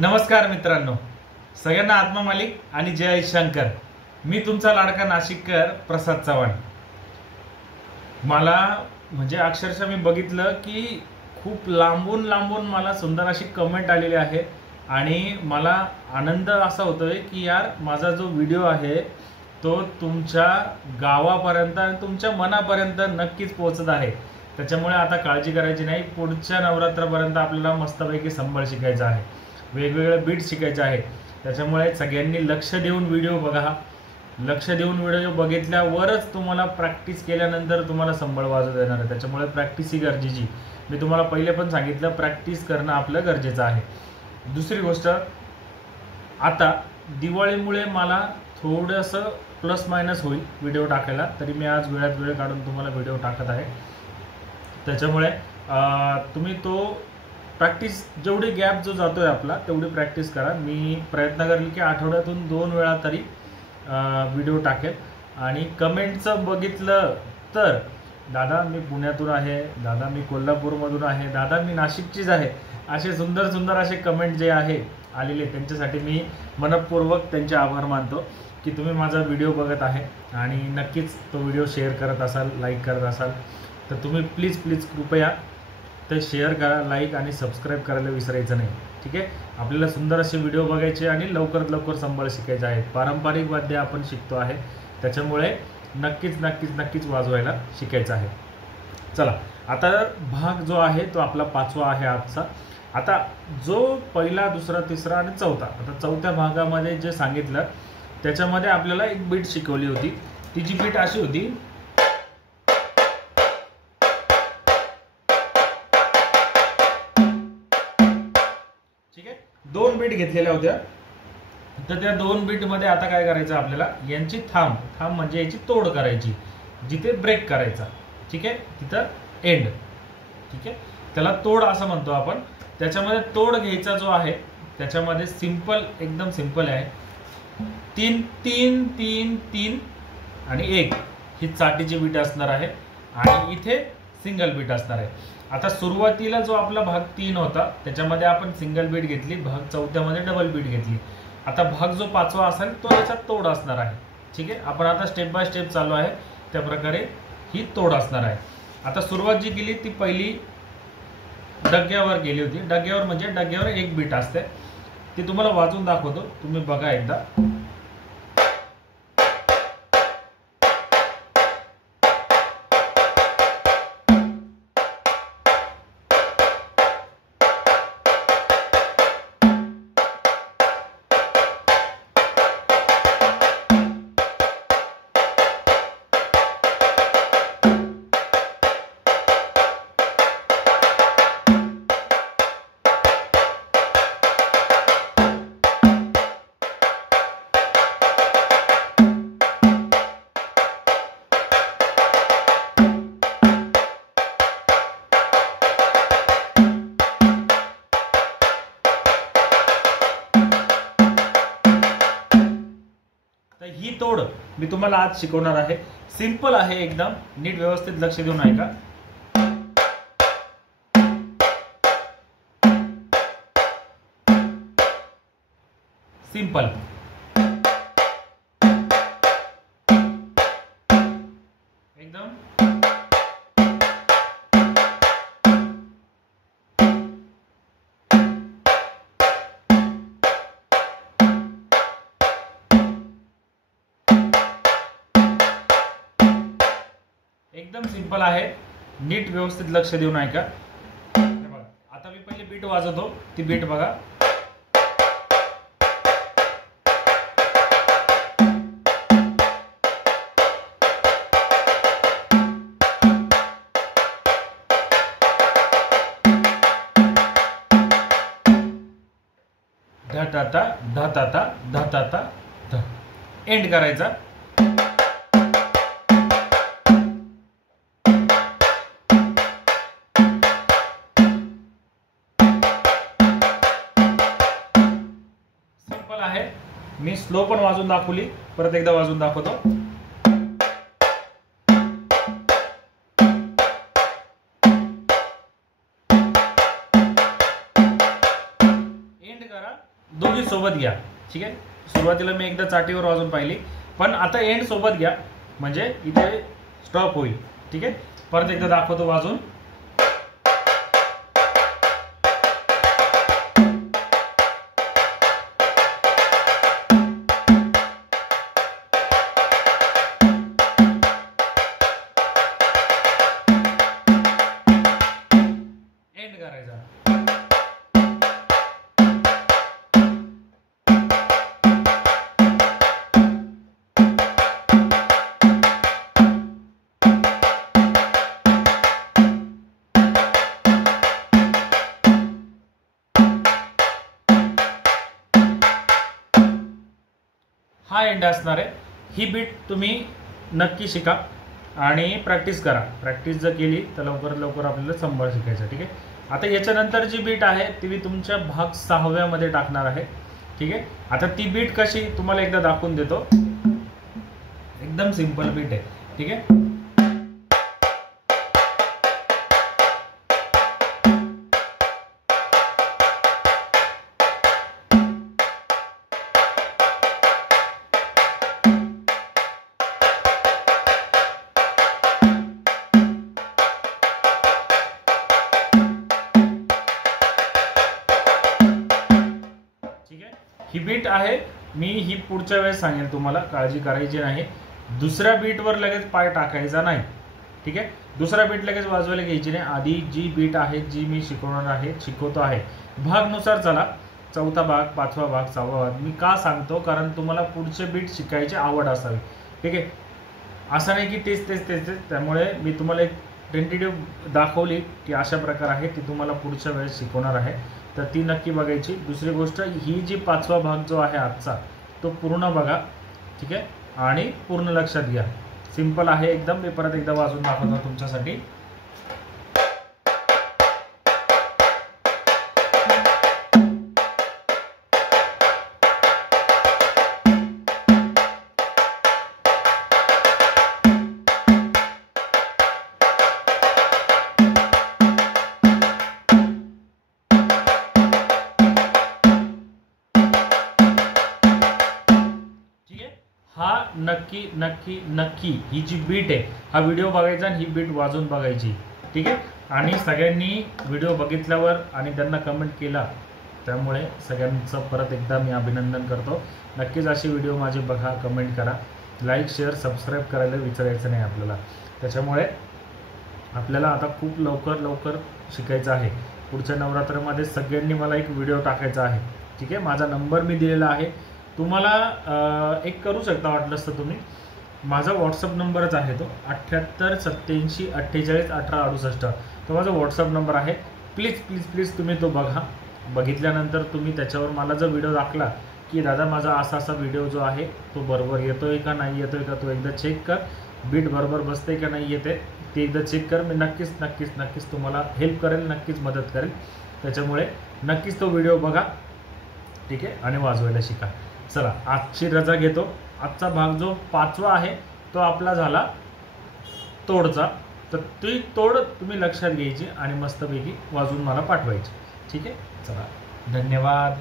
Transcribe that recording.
नमस्कार मित्रांनो, सगळ्यांना आत्मा मालिक आणि जय शंकर। मी तुमचा लाडका नाशिककर प्रसाद चव्हाण। मला म्हणजे अक्षरशः मी बघितलं की खूप लांबून लांबून मला सुंदर अशी कमेंट आलेली आहे आणि मला आनंद असा होतोय की यार माझा जो व्हिडिओ आहे तो तुमच्या गावापर्यंत आणि तुमच्या मनापर्यंत नक्कीच पोहोचत आहे। त्याच्यामुळे आता काळजी करायची नाही, पुढच्या नवरात्रापर्यंत आपल्याला मस्तपैकी संबळ शिकायचा आहे, वेगवेगळे बीट शिकायचे आहे। त्याच्यामुळे सगळ्यांनी लक्ष देऊन व्हिडिओ बघा। लक्ष देऊन व्हिडिओ बघितल्यावरच तुम्हाला प्रॅक्टिस केल्यानंतर तुम्हाला संबळ वाजवता येणार आहे। त्याच्यामुळे प्रॅक्टिस ही गरजेची। मी तुम्हाला पहिले पण सांगितलं, प्रॅक्टिस करणं आपलं गरजेचं आहे। दुसरी गोष्ट, आता दिवाळीमुळे मला थोडंसं प्लस मायनस होईल व्हिडिओ टाकायला, तरी मी आज वेळात वेळ काढून तुम्हाला व्हिडिओ टाकत आहे। त्याच्यामुळे तुम्ही तो प्रॅक्टिस जेवढी गॅप जो जातोय आपला तेवढी प्रॅक्टिस करा। मी प्रयत्न करेल की आठवड्यातून 2 वेळा तरी व्हिडिओ टाकेल। आणि कमेंटचं बघितलं तर दादा मी पुण्यातून आहे, दादा मी कोल्हापूरमधून आहे, दादा मी नाशिकचीच आहे, असे सुंदर सुंदर असे कमेंट जे आहे आलेले त्यांच्यासाठी मी मनपूर्वक त्यांचे आभार मानतो की तुम्ही माझा व्हिडिओ बघत आहे आणि नक्कीच तो व्हिडिओ शेअर करत असाल, लाईक करत असाल तर तुम्ही प्लीज कृपया ते शेअर करा, लाईक आणि सबस्क्राईब करायला विसरायचं नाही। ठीक आहे, आपल्याला सुंदर असे व्हिडिओ बघायचे आणि लवकरात लवकर संबळ शिकायचे आहेत। पारंपरिक वाद्य आपण शिकतो आहे, त्याच्यामुळे नक्कीच वाजवायला शिकायचं आहे। चला, आता भाग जो आहे तो आपला 5वा आहे आजचा। आता जो पहिला, दुसरा, तिसरा आणि चौथा, आता चौथ्या भागामध्ये जे सांगितलं त्याच्यामध्ये आपल्याला एक बीट शिकवली होती। ती जी बीट अशी होती, ठीक आहे, 2 बीट घेतलेल्या होत्या। तर त्या 2 बीट मध्ये आता काय करायचं आपल्याला, यांची थांब म्हणजे याची तोड करायची, जिथे ब्रेक करायचा, ठीक आहे, तिथं एंड, ठीक आहे, त्याला तोड असं म्हणतो आपण। त्याच्यामध्ये तोड घ्यायचा जो आहे त्याच्यामध्ये सिंपल, एकदम सिंपल आहे, 3 3 3 3 आणि 1 ही चाटीची बीट असणार आहे आणि इथे सिंगल बीट असणार आहे। आता सुरुवातीला जो आपला भाग 3 होता त्याच्यामध्ये आपण सिंगल बीट घेतली, भाग चौथ्यामध्ये डबल बीट घेतली। आता भाग जो 5वा असेल तो याचा तोड असणार आहे। ठीक आहे, आपण आता स्टेप बाय स्टेप चालू आहे, त्या प्रकारे ही तोड असणार आहे। आता सुरुवात जी केली ती पहिली डग्यावर गेली होती। डग्यावर म्हणजे डग्यावर 1 बीट असते, ती तुम्हाला वाजवून दाखवतो, तुम्ही बघा एकदा। ही तोड मी तुम्हाला आज शिकवणार आहे। सिंपल आहे एकदम, नीट व्यवस्थित लक्ष देऊन ऐका। सिंपल, एकदम एकदम सिंपल आहे, नीट व्यवस्थित लक्ष देऊन ऐका। बघा, आता मी पहिले बीट वाजवतो, ती बीट बघा। धा धा धा धा एंड करायचा। आहे, मी स्लो पण वाजवून दाखवली, परत एकदा वाजवून दाखवतो। एंड करा दोघी सोबत घ्या, ठीक आहे. सुरुवातीला मी एकदा चाटीवर वाजून पाहिली, पण आता एंड सोबत घ्या म्हणजे इथे स्टॉप होईल, ठीक आहे. परत एकदा दाखवतो वाजून. एंड करायचा. हा एंड असणार आहे. ही बीट तुम्ही नक्की शिका आणि प्रॅक्टिस करा. प्रॅक्टिस जर केली तर लवकरात लवकर आपल्याला संभाळ शिकायचा, ठीक आहे. आता याच्यानंतर जी बीट आहे ती मी तुमच्या भाग 6व्या मध्ये टाकणार आहे, ठीक आहे. आता ती बीट कशी तुम्हाला एकदा दाखवून देतो. एकदम सिंपल बीट आहे, ठीक आहे. ही बीट आहे, मी ही पुढच्या वेळेस सांगेन तुम्हाला, काळजी करायची नाही. दुसऱ्या बीटवर लगेच पाय टाकायचा नाही, ठीक आहे. दुसरा बीट लगेच वाजवायला घ्यायची नाही. आधी जी बीट आहे जी मी शिकवतो आहे भागनुसार चला. 4था भाग, 5वा भाग, 6वा भाग मी का सांगतो, कारण तुम्हाला पुढचे बीट शिकायची आवड असावी, ठीक आहे. असं नाही की तेच तेच तेच तेच. त्यामुळे मी तुम्हाला एक टेंटेटिव्ह दाखवली की अशा प्रकार आहे, ती तुम्हाला पुढच्या वेळेस शिकवणार आहे, तर ती नक्की बघायची. दुसरी गोष्ट, ही जी 5वा भाग जो आहे आजचा तो पूर्ण बघा, ठीक आहे, आणि पूर्ण लक्षात घ्या. सिंपल आहे एकदम. मी परत एकदा वाजून दाखवतो तुमच्यासाठी. हा नक्की नक्की नक्की ही जी बीट आहे, हा व्हिडिओ बघायचा आणि ही बीट वाजून बघायची, ठीक आहे. आणि सगळ्यांनी व्हिडिओ बघितल्यावर आणि त्यांना कमेंट केला, त्यामुळे सगळ्यांचं परत एकदा मी अभिनंदन करतो. नक्कीच असे व्हिडिओ माझे बघा, कमेंट करा, लाईक शेअर सबस्क्राईब करायला विचारायचं नाही आपल्याला. त्याच्यामुळे आपल्याला आता खूप लवकर शिकायचं आहे. पुढच्या नवरात्रामध्ये सगळ्यांनी मला एक व्हिडिओ टाकायचा आहे, ठीक आहे. माझा नंबर मी दिलेला आहे, तुम्हाला एक करू शकता वाटलंच तर तुम्ही. माझा व्हॉट्सअप नंबरच आहे तो 78 87 48 18 68. तो माझा व्हॉट्सअप नंबर आहे. प्लीज प्लीज प्लीज तुम्ही तो बघा. बघितल्यानंतर तुम्ही त्याच्यावर मला जर व्हिडिओ दाखला की दादा माझा असा व्हिडिओ जो आहे तो बरोबर येतोय का नाही येतोय का, तो एकदा चेक कर. बीट बरोबर बसते का नाही येते ते एकदा चेक कर. मी नक्कीच तुम्हाला हेल्प करेल, नक्कीच मदत करेल. त्याच्यामुळे नक्कीच तो व्हिडिओ बघा, ठीक आहे, आणि वाजवायला शिका. चला, आजची रजा घेतो. आजचा भाग जो 5वा आहे तो आपला झाला तोडचा. तर ती तोड तुम्ही लक्षात घ्यायची आणि मस्तपैकी वाजवून मला पाठवायची, ठीक आहे. चला, धन्यवाद.